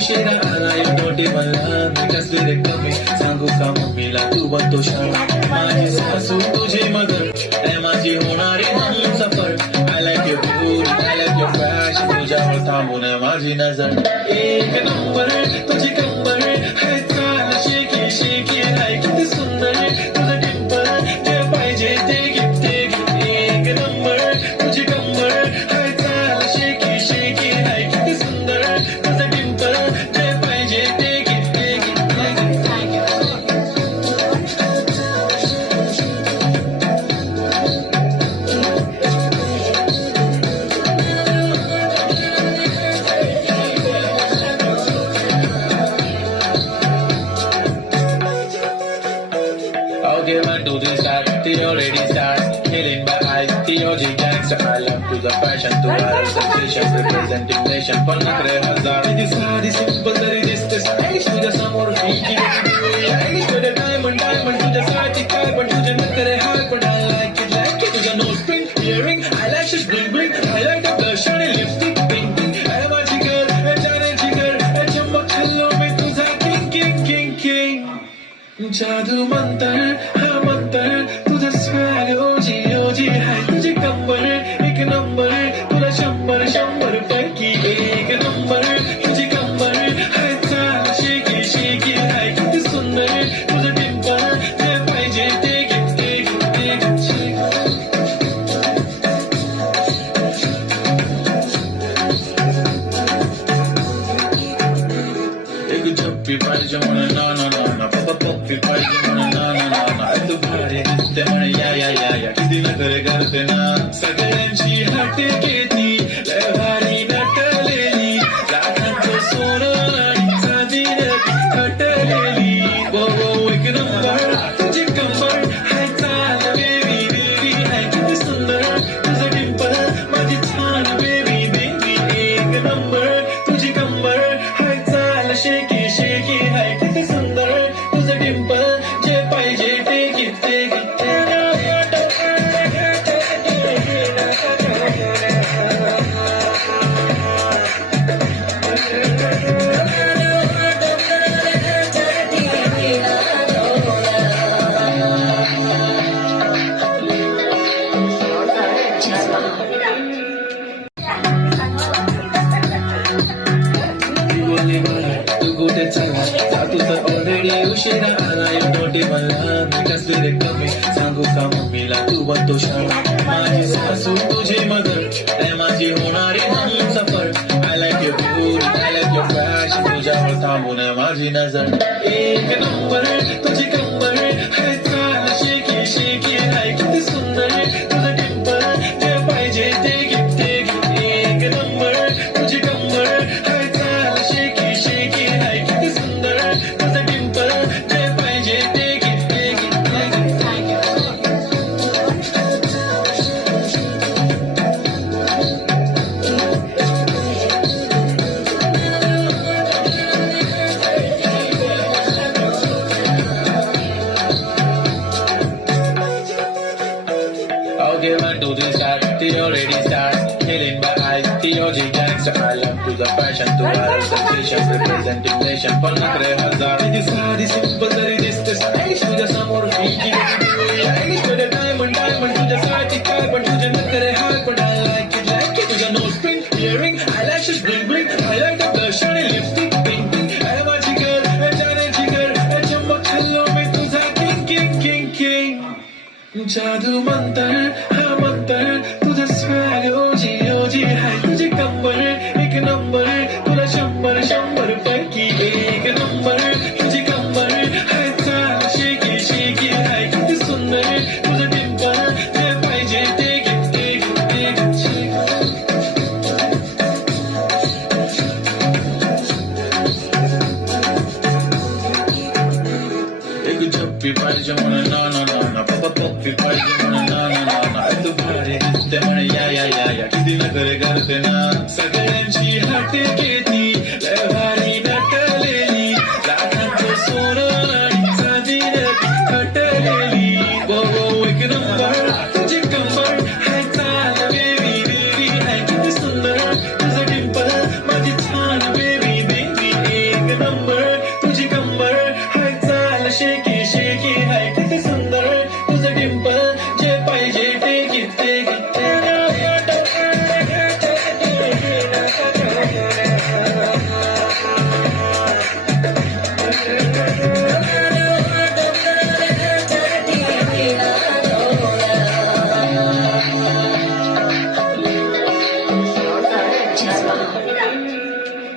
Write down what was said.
उशिरा आलाय मोठी मला मी कसले कमी सांगू का मम्मीला तू बनतो शाळा माझी सासू तुझी मदर माझी होणारी Humsafar I like your beauty I like your fashion तुझ्यावर थांबून माझी नजर एक नंबर तुझी कंबर है चाल शेकी शेकी हाय किती सुंदर तुझं टिंपर जे पाहिजे ते गिफ्ट एक नंबर तुझी कंबर है चाल शेकी शेकी हाय किती सुंदर तुझं टिंपर जे पाहिजे ते gift Okay, man, do this start. The already start. Killing my eyes. The OG gangster. I love to the fashion. To our sensation. Representing nation. पण नखरे हजार. ती साधी simple तरी दिसते stylish. तुझ्या समोर फिकी. Stylish तुझे diamond तुझ्यासाठी काय पण तुझे नखरे हाय पण I like it. तुझा nose pin, earring, eyelashes, bling bling. Highlighter, blush आणि lipstick, pink pink. आहे माझी girl, जाण्याची girl. चमक हल्लो मी तुझा king. जादू मंतर हा मंतर तुझा स्वॅग ओजी हाय तुझी कंबर एक नंबर तुला शंभर पैकी एक नंबर तुझी कंबर हाय चाल शेकी हाय किती सुंदर तुझं टिंपर जे पाहिजे ते गिफ्ट एक झप्पी पाहिजे म्हणून ना पप्पी पाहिजे म्हणून ना तू भारी दिसते म्हणे या किती नखरे करते ना सगळ्यांची हट घेती लय भारी नटलेली लाखांचं सोनं आणि चांदीनं हटलेली वो एक नंबर तुझी कंबर हाय चाल बेबी बेबी हाय किती सुंदर तुझं टिंपर माझी छान बेबी एक नंबर तुझी कंबर हाय चाल शेकी हाय किती सुंदर तुझं टिंपर जे पाहिजे ते गिफ्ट तू कुठे चालला जातो तर ऑलरेडी उशिरा आलाय मोठी मला मी कसले कमी सांगू का मम्मीला तू बनतो शाळा माझी सासू तुझी मदर माझी होणारी Humsafar I like your beauty I like your fashion तुझ्यावर थांबून माझी नजर एक नंबर तुझी कंबर है चाल शेकी हाय किती सुंदर तुझं टिंपर जे पाहिजे ते गिफ्ट एक नंबर तुझी कंबर है चाल शेकी हाय किती सुंदर तुझं टिंपर जे पाहिजे ते Okay, man, do this start. The already start. Killing my eyes. The OG gangster. I love to the fashion. To our sensation. Representing nation. पण नखरे हजार. ती साधी simple तरी दिसते stylish. तुझ्या समोर फिकी. Stylish तुझे diamond तुझ्यासाठी काय पण तुझे नखरे हाय पण I like it. तुझा nose pin, earring, eyelashes, bling bling. Highlighter, blush आणि lipstick, pink pink. आहे माझी girl, जाण्याची girl. चमक हल्लो मी तुझा king. जादू मंतर हा मंतर तुझा स्वॅग ओजी हाय तुझी कंबर एक नंबर तुला शंभर पैकी एक नंबर तुझी कंबर हाय चाल शेकी हाय किती सुंदर तुझं टिंपर जे पाहिजे ते गिफ्ट एक झप्पी पाहिजे म्हणून ना पप्पी पाहिजे म्हणून ना तू भारी दिसते म्हणे या किती नखरे करते ना